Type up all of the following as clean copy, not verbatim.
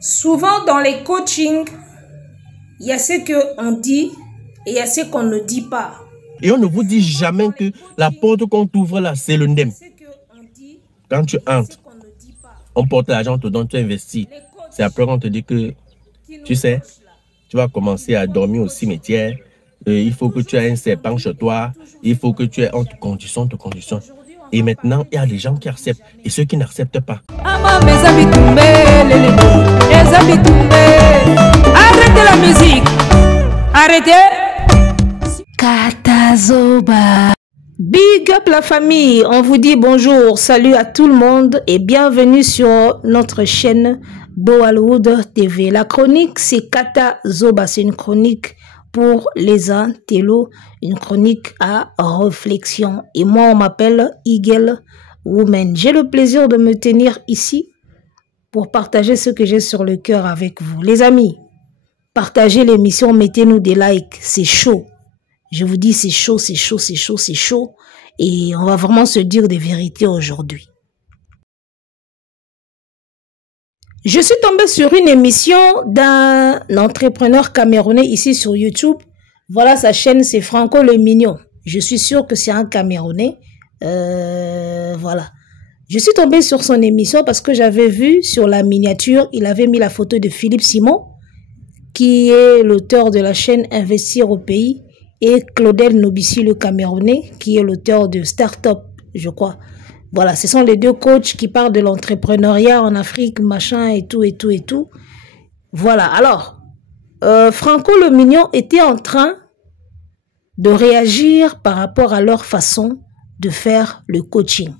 Souvent dans les coachings, il y a ce qu'on dit et il y a ce qu'on ne dit pas. Et on ne vous dit jamais que la porte qu'on t'ouvre là, c'est le NEM. Quand tu entres, on porte l'argent, on te donne, tu investis. C'est après qu'on te dit que, tu sais, tu vas commencer à dormir au cimetière. Il faut que tu aies un serpent chez toi. Il faut que tu aies on te conditionne. Et maintenant, il y a des gens qui acceptent et ceux qui n'acceptent pas. Arrêtez la musique. Arrêtez. Kata Zoba. Big up la famille. On vous dit bonjour, salut à tout le monde et bienvenue sur notre chaîne Boalwood TV. La chronique, c'est Kata Zoba. C'est une chronique pour les intellos, une chronique à réflexion. Et moi, on m'appelle Eagle Woman. J'ai le plaisir de me tenir ici pour partager ce que j'ai sur le cœur avec vous. Les amis, partagez l'émission, mettez-nous des likes. C'est chaud. Je vous dis, c'est chaud, c'est chaud, c'est chaud, c'est chaud. Et on va vraiment se dire des vérités aujourd'hui. Je suis tombée sur une émission d'un entrepreneur camerounais ici sur YouTube. Voilà, sa chaîne, c'est Franco le Mignon. Je suis sûre que c'est un Camerounais. Voilà. Je suis tombée sur son émission parce que j'avais vu sur la miniature, il avait mis la photo de Philippe Simon, qui est l'auteur de la chaîne Investir au pays, et Claudel Nobissi, le Camerounais, qui est l'auteur de Startup, je crois. Voilà, ce sont les deux coachs qui parlent de l'entrepreneuriat en Afrique, machin, et tout, et tout, et tout. Voilà, alors, Franco le Mignon était en train de réagir par rapport à leur façon de faire le coaching.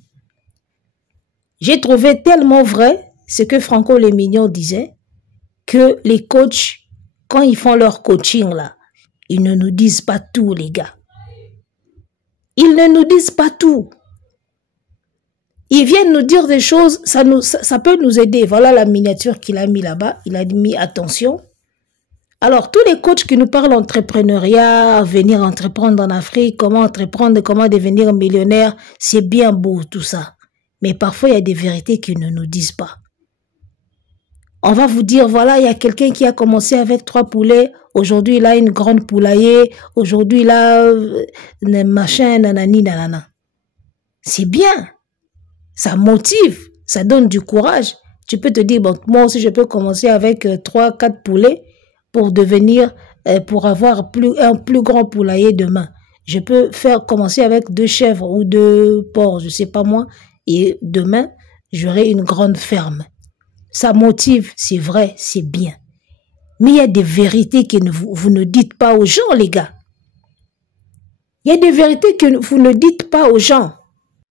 J'ai trouvé tellement vrai ce que Franco le Mignon disait, que les coachs, quand ils font leur coaching là, ils ne nous disent pas tout, les gars. Ils ne nous disent pas tout. Ils viennent nous dire des choses, ça peut nous aider. Voilà la miniature qu'il a mis là-bas. Il a mis attention. Alors, tous les coachs qui nous parlent d'entrepreneuriat, venir entreprendre en Afrique, comment entreprendre, comment devenir millionnaire, c'est bien beau tout ça. Mais parfois, il y a des vérités qu'ils ne nous disent pas. On va vous dire, voilà, il y a quelqu'un qui a commencé avec 3 poulets. Aujourd'hui, il a une grande poulailler. Aujourd'hui, il a machin, nanani, nanana. C'est bien. Ça motive. Ça donne du courage. Tu peux te dire, bon, moi aussi, je peux commencer avec 3, 4 poulets pour devenir, pour avoir un plus grand poulailler demain. Je peux commencer avec 2 chèvres ou 2 porcs, je sais pas moi. Et demain, j'aurai une grande ferme. Ça motive, c'est vrai, c'est bien. Mais il y a des vérités que vous ne dites pas aux gens, les gars. Il y a des vérités que vous ne dites pas aux gens.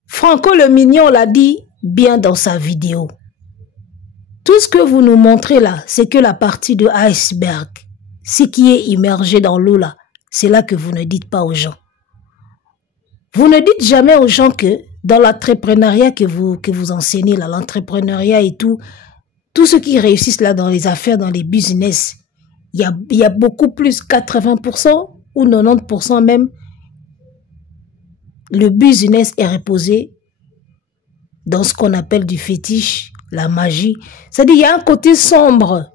Franco le Mignon l'a dit bien dans sa vidéo. Tout ce que vous nous montrez là, c'est que la partie de iceberg. Ce qui est immergé dans l'eau là, c'est là que vous ne dites pas aux gens. Vous ne dites jamais aux gens que dans l'entrepreneuriat que vous enseignez là, l'entrepreneuriat et tout, tous ceux qui réussissent là dans les affaires, dans les business, il y a beaucoup plus, 80% ou 90% même, le business est reposé dans ce qu'on appelle du fétiche, la magie. C'est-à-dire il y a un côté sombre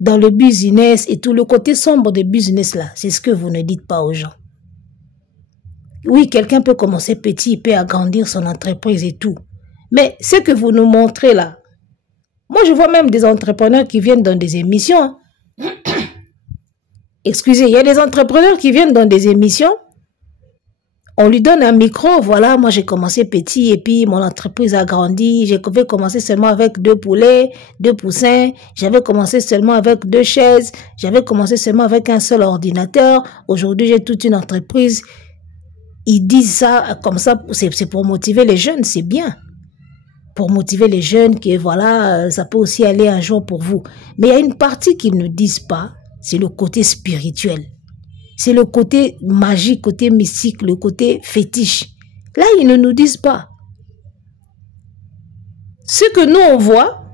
dans le business et tout le côté sombre de business là, c'est ce que vous ne dites pas aux gens. Oui, quelqu'un peut commencer petit, il peut agrandir son entreprise et tout. Mais ce que vous nous montrez là, moi, je vois même des entrepreneurs qui viennent dans des émissions. Excusez, il y a des entrepreneurs qui viennent dans des émissions. On lui donne un micro. Voilà, moi, j'ai commencé petit et puis mon entreprise a grandi. J'ai commencé seulement avec 2 poulets, 2 poussins. J'avais commencé seulement avec 2 chaises. J'avais commencé seulement avec un seul ordinateur. Aujourd'hui, j'ai toute une entreprise. Ils disent ça comme ça. C'est pour motiver les jeunes, c'est bien. Pour motiver les jeunes, que voilà, ça peut aussi aller un jour pour vous. Mais il y a une partie qu'ils ne disent pas, c'est le côté spirituel. C'est le côté magique, côté mystique, le côté fétiche. Là, ils ne nous disent pas. Ce que nous, on voit,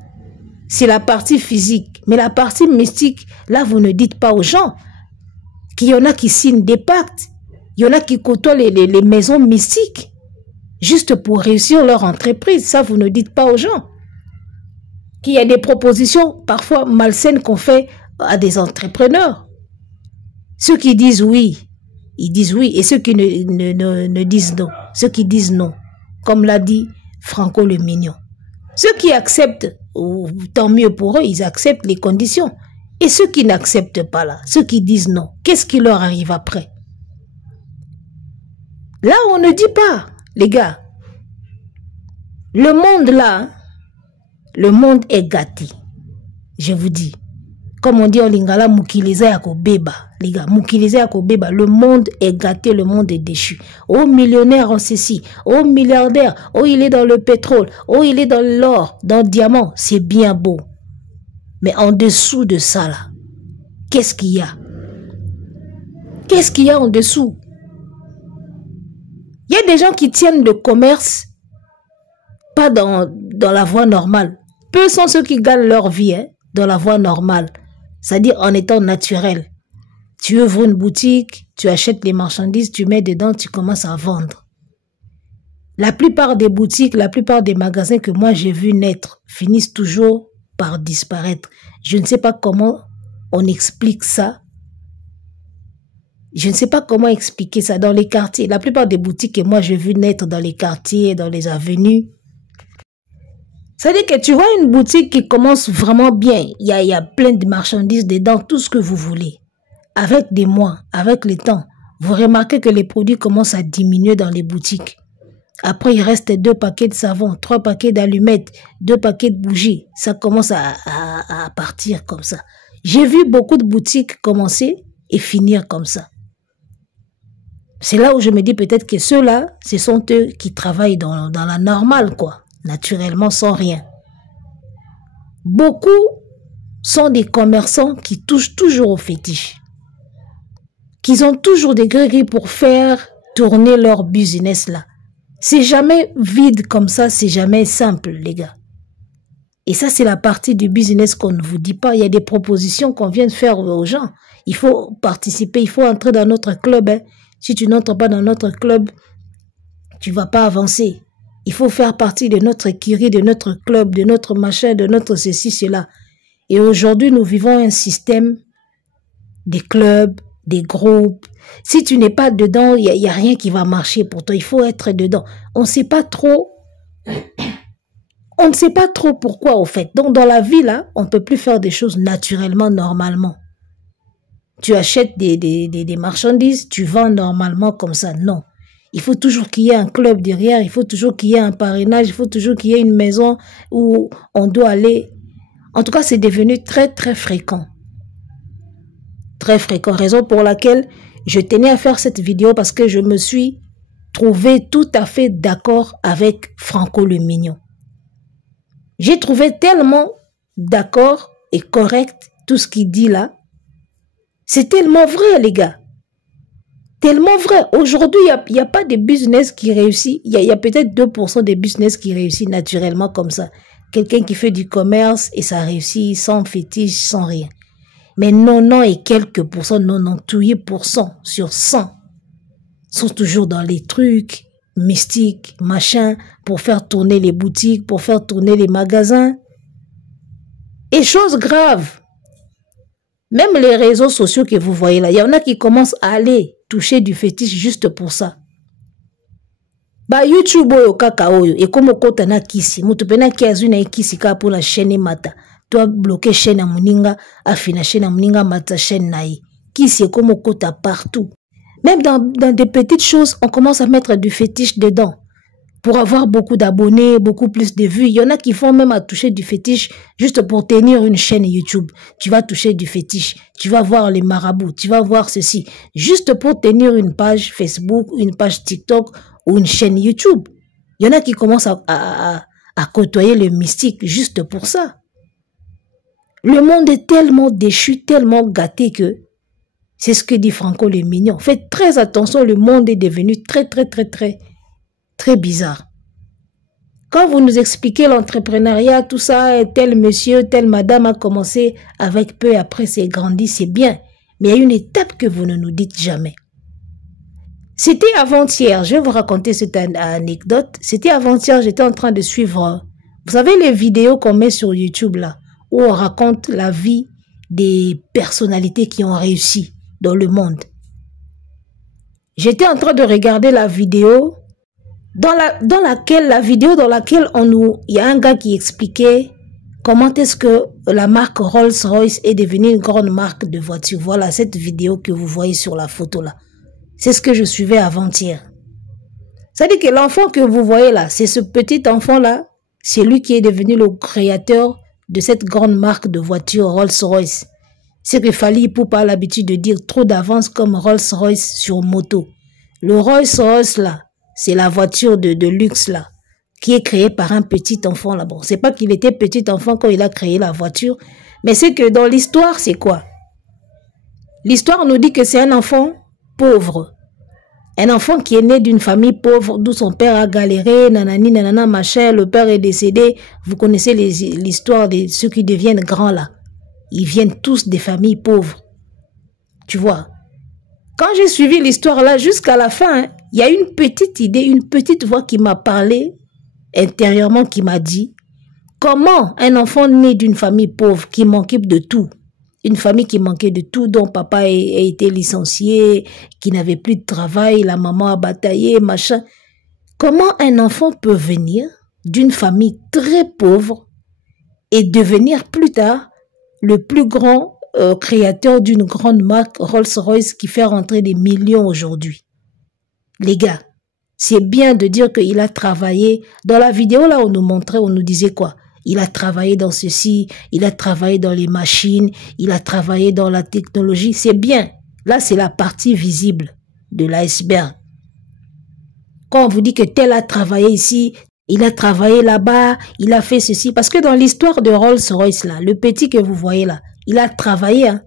c'est la partie physique. Mais la partie mystique, là, vous ne dites pas aux gens qu'il y en a qui signent des pactes. Il y en a qui côtoient les maisons mystiques. Juste pour réussir leur entreprise. Ça, vous ne dites pas aux gens. qu'il y a des propositions parfois malsaines qu'on fait à des entrepreneurs. Ceux qui disent oui, ils disent oui, et ceux qui ne disent non, ceux qui disent non, comme l'a dit Franco le Mignon. Ceux qui acceptent, tant mieux pour eux, ils acceptent les conditions. Et ceux qui n'acceptent pas là, ceux qui disent non, qu'est-ce qui leur arrive après? Là, on ne dit pas, les gars. Le monde là, le monde est gâté. Je vous dis. Comme on dit en lingala, mukileza yako beba. Les gars, mukileza yako beba. Le monde est gâté, le monde est déchu. Oh, millionnaire en ceci. Oh, milliardaire. Oh, il est dans le pétrole. Oh, il est dans l'or, dans le diamant. C'est bien beau. Mais en dessous de ça là, qu'est-ce qu'il y a? Qu'est-ce qu'il y a en dessous? Il y a des gens qui tiennent le commerce pas dans la voie normale. Peu sont ceux qui gagnent leur vie dans la voie normale. C'est-à-dire en étant naturel. Tu ouvres une boutique, tu achètes les marchandises, tu mets dedans, tu commences à vendre. La plupart des boutiques, la plupart des magasins que moi j'ai vu naître finissent toujours par disparaître. Je ne sais pas comment on explique ça. Je ne sais pas comment expliquer ça dans les quartiers. La plupart des boutiques que moi j'ai vu naître dans les quartiers, dans les avenues. C'est-à-dire que tu vois une boutique qui commence vraiment bien. Il y a plein de marchandises dedans, tout ce que vous voulez. Avec des mois, avec le temps, vous remarquez que les produits commencent à diminuer dans les boutiques. Après, il reste 2 paquets de savon, 3 paquets d'allumettes, 2 paquets de bougies. Ça commence à partir comme ça. J'ai vu beaucoup de boutiques commencer et finir comme ça. C'est là où je me dis peut-être que ceux-là, ce sont eux qui travaillent dans la normale, quoi. Naturellement, sans rien. Beaucoup sont des commerçants qui touchent toujours au fétiche. Qui ont toujours des gris-gris pour faire tourner leur business là. C'est jamais vide comme ça, c'est jamais simple, les gars. Et ça, c'est la partie du business qu'on ne vous dit pas. Il y a des propositions qu'on vient de faire aux gens. Il faut participer, il faut entrer dans notre club. Si tu n'entres pas dans notre club, tu ne vas pas avancer. Il faut faire partie de notre écurie, de notre club, de notre machin, de notre ceci, cela. Et aujourd'hui, nous vivons un système des clubs, des groupes. Si tu n'es pas dedans, il n'y a rien qui va marcher pour toi. Il faut être dedans. On ne sait pas trop. On ne sait pas trop pourquoi, au fait. Donc, dans la vie, là, on ne peut plus faire des choses naturellement, normalement. Tu achètes des marchandises, tu vends normalement comme ça. Non. Il faut toujours qu'il y ait un club derrière, il faut toujours qu'il y ait un parrainage, il faut toujours qu'il y ait une maison où on doit aller. En tout cas, c'est devenu très, très fréquent. Très fréquent. Raison pour laquelle je tenais à faire cette vidéo parce que je me suis trouvé tout à fait d'accord avec Franco le Mignon. J'ai trouvé tellement d'accord et correct tout ce qu'il dit là. C'est tellement vrai, les gars. Tellement vrai. Aujourd'hui, il n'y a pas de business qui réussit. Il y a peut-être 2% des business qui réussit naturellement comme ça. Quelqu'un qui fait du commerce et ça réussit sans fétiche, sans rien. Mais 90 et quelques pourcents, 98% sur 100 sont toujours dans les trucs mystiques, machin, pour faire tourner les boutiques, pour faire tourner les magasins. Et chose grave, même les réseaux sociaux que vous voyez là, il y en a qui commencent à aller toucher du fétiche juste pour ça. Ba YouTube oyo kaka oyo et comme okota na kisi mutu pena kiazu na kisi ka pour la chaîne mata toi bloquer chaîne muninga afina chaîne muninga mata chaîne naï kisi comme okota partout. Même dans des petites choses, on commence à mettre du fétiche dedans pour avoir beaucoup d'abonnés, beaucoup plus de vues. Il y en a qui font même à toucher du fétiche juste pour tenir une chaîne YouTube. Tu vas toucher du fétiche, tu vas voir les marabouts, tu vas voir ceci. Juste pour tenir une page Facebook, une page TikTok ou une chaîne YouTube. Il y en a qui commencent à côtoyer le mystique juste pour ça. Le monde est tellement déchu, tellement gâté que c'est ce que dit Franco le Mignon. Faites très attention, le monde est devenu très bizarre. Quand vous nous expliquez l'entrepreneuriat, tout ça, tel monsieur, telle madame a commencé avec peu, après c'est grandi, c'est bien. Mais il y a une étape que vous ne nous dites jamais. C'était avant-hier, je vais vous raconter cette anecdote. C'était avant-hier, j'étais en train de suivre Vous savez les vidéos qu'on met sur YouTube là, où on raconte la vie des personnalités qui ont réussi dans le monde. J'étais en train de regarder la vidéo dans laquelle il y a un gars qui expliquait comment est-ce que la marque Rolls-Royce est devenue une grande marque de voitures. Voilà cette vidéo que vous voyez sur la photo là. C'est ce que je suivais avant-hier. C'est-à-dire que l'enfant que vous voyez là, c'est ce petit enfant là, c'est lui qui est devenu le créateur de cette grande marque de voitures Rolls-Royce. C'est que Fally Ipupa a l'habitude de dire trop d'avance comme Rolls-Royce sur moto. Le Rolls-Royce là, c'est la voiture de luxe là, qui est créée par un petit enfant là. Bon, c'est pas qu'il était petit enfant quand il a créé la voiture, mais c'est que dans l'histoire, c'est quoi? L'histoire nous dit que c'est un enfant pauvre. Un enfant qui est né d'une famille pauvre, d'où son père a galéré, nanani, nanana, machin, le père est décédé. Vous connaissez l'histoire de ceux qui deviennent grands là. Ils viennent tous des familles pauvres. Tu vois? Quand j'ai suivi l'histoire là, jusqu'à la fin, il y a une petite idée, une petite voix qui m'a parlé intérieurement, qui m'a dit comment un enfant né d'une famille pauvre qui manquait de tout, une famille qui manquait de tout, dont papa a été licencié, qui n'avait plus de travail, la maman a bataillé, machin. Comment un enfant peut venir d'une famille très pauvre et devenir plus tard le plus grand créateur d'une grande marque Rolls-Royce qui fait rentrer des millions aujourd'hui? Les gars, c'est bien de dire qu'il a travaillé. Dans la vidéo là, on nous montrait, on nous disait quoi? Il a travaillé dans ceci, il a travaillé dans les machines, il a travaillé dans la technologie. C'est bien. Là, c'est la partie visible de l'iceberg. Quand on vous dit que tel a travaillé ici, il a travaillé là-bas, il a fait ceci. Parce que dans l'histoire de Rolls-Royce, là, le petit que vous voyez là, il a travaillé. Hein.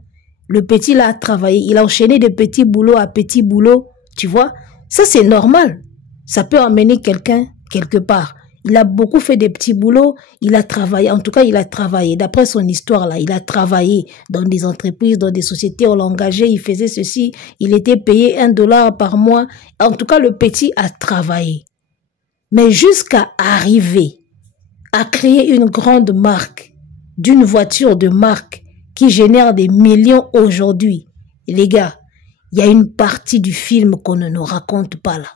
Le petit là a travaillé. Il a enchaîné de petits boulots à petits boulots. Tu vois? Ça, c'est normal. Ça peut emmener quelqu'un quelque part. Il a beaucoup fait des petits boulots, il a travaillé, en tout cas il a travaillé, d'après son histoire là, il a travaillé dans des entreprises, dans des sociétés, on l'a engagé, il faisait ceci, il était payé $1 par mois, en tout cas le petit a travaillé. Mais jusqu'à arriver à créer une grande marque, d'une voiture de marque qui génère des millions aujourd'hui, les gars, il y a une partie du film qu'on ne nous raconte pas là.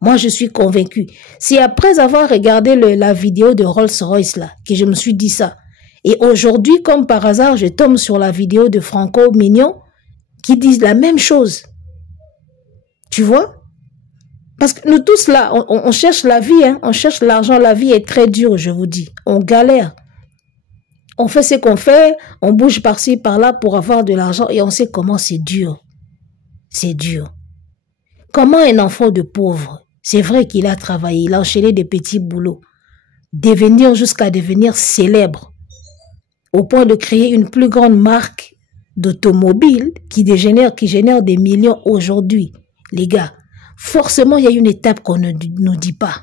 Moi, je suis convaincu. C'est après avoir regardé la vidéo de Rolls-Royce là que je me suis dit ça. Et aujourd'hui, comme par hasard, je tombe sur la vidéo de Franco Mignon qui disent la même chose. Tu vois? Parce que nous tous là, on cherche la vie, hein? On cherche l'argent. La vie est très dure, je vous dis. On galère. On fait ce qu'on fait, on bouge par-ci, par-là pour avoir de l'argent et on sait comment c'est dur. C'est dur. Comment un enfant de pauvre, c'est vrai qu'il a travaillé, il a enchaîné des petits boulots, jusqu'à devenir célèbre, au point de créer une plus grande marque d'automobile qui génère des millions aujourd'hui. Les gars, forcément, il y a une étape qu'on ne nous dit pas.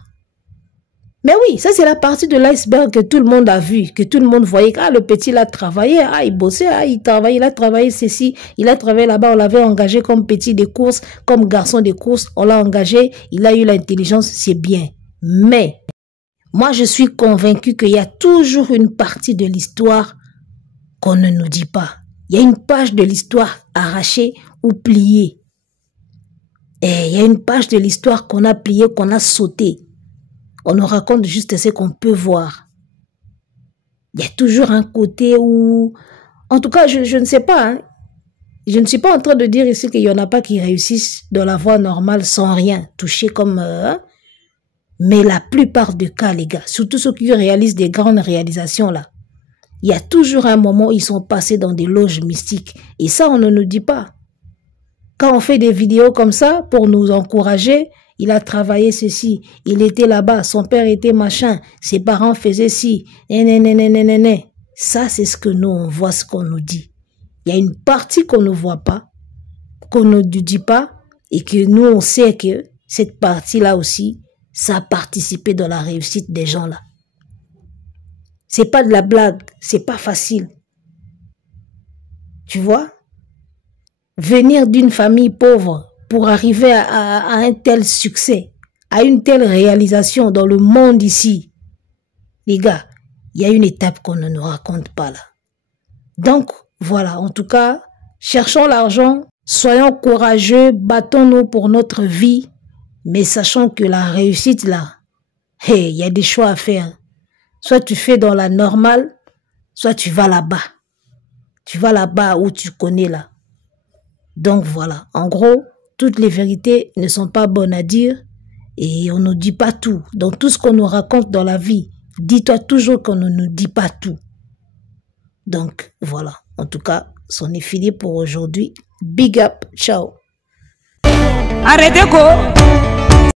Mais oui, ça c'est la partie de l'iceberg que tout le monde a vu, que tout le monde voyait. Ah, le petit, il a travaillé, ah, il bossait, ah, il travaillait, il a travaillé ceci, il a travaillé là-bas, on l'avait engagé comme petit de course, comme garçon de course, on l'a engagé, il a eu l'intelligence, c'est bien. Mais, moi je suis convaincu qu'il y a toujours une partie de l'histoire qu'on ne nous dit pas. Il y a une page de l'histoire arrachée ou pliée. Et il y a une page de l'histoire qu'on a pliée, qu'on a sautée. On nous raconte juste ce qu'on peut voir. Il y a toujours un côté où... En tout cas, je ne sais pas. Hein. Je ne suis pas en train de dire ici qu'il n'y en a pas qui réussissent dans la voie normale sans rien toucher comme... Mais la plupart des cas, les gars, surtout ceux qui réalisent des grandes réalisations là, il y a toujours un moment où ils sont passés dans des loges mystiques. Et ça, on ne nous dit pas. Quand on fait des vidéos comme ça pour nous encourager... Il a travaillé ceci, il était là-bas, son père était machin, ses parents faisaient ci, Ça, c'est ce que nous, on voit, ce qu'on nous dit. Il y a une partie qu'on ne voit pas, qu'on ne nous dit pas, et que nous, on sait que cette partie-là aussi, ça a participé dans la réussite des gens là. C'est pas de la blague, c'est pas facile. Tu vois? Venir d'une famille pauvre, pour arriver à un tel succès, à une telle réalisation dans le monde ici. Les gars, il y a une étape qu'on ne nous raconte pas là. Donc, voilà, en tout cas, cherchons l'argent, soyons courageux, battons-nous pour notre vie, mais sachant que la réussite là, hey, il y a des choix à faire. Soit tu fais dans la normale, soit tu vas là-bas. Tu vas là-bas où tu connais là. Donc voilà, en gros, toutes les vérités ne sont pas bonnes à dire et on ne nous dit pas tout. Dans tout ce qu'on nous raconte dans la vie, dis-toi toujours qu'on ne nous dit pas tout. Donc voilà, en tout cas, c'en est fini pour aujourd'hui. Big up, ciao. Arrêtez quoi?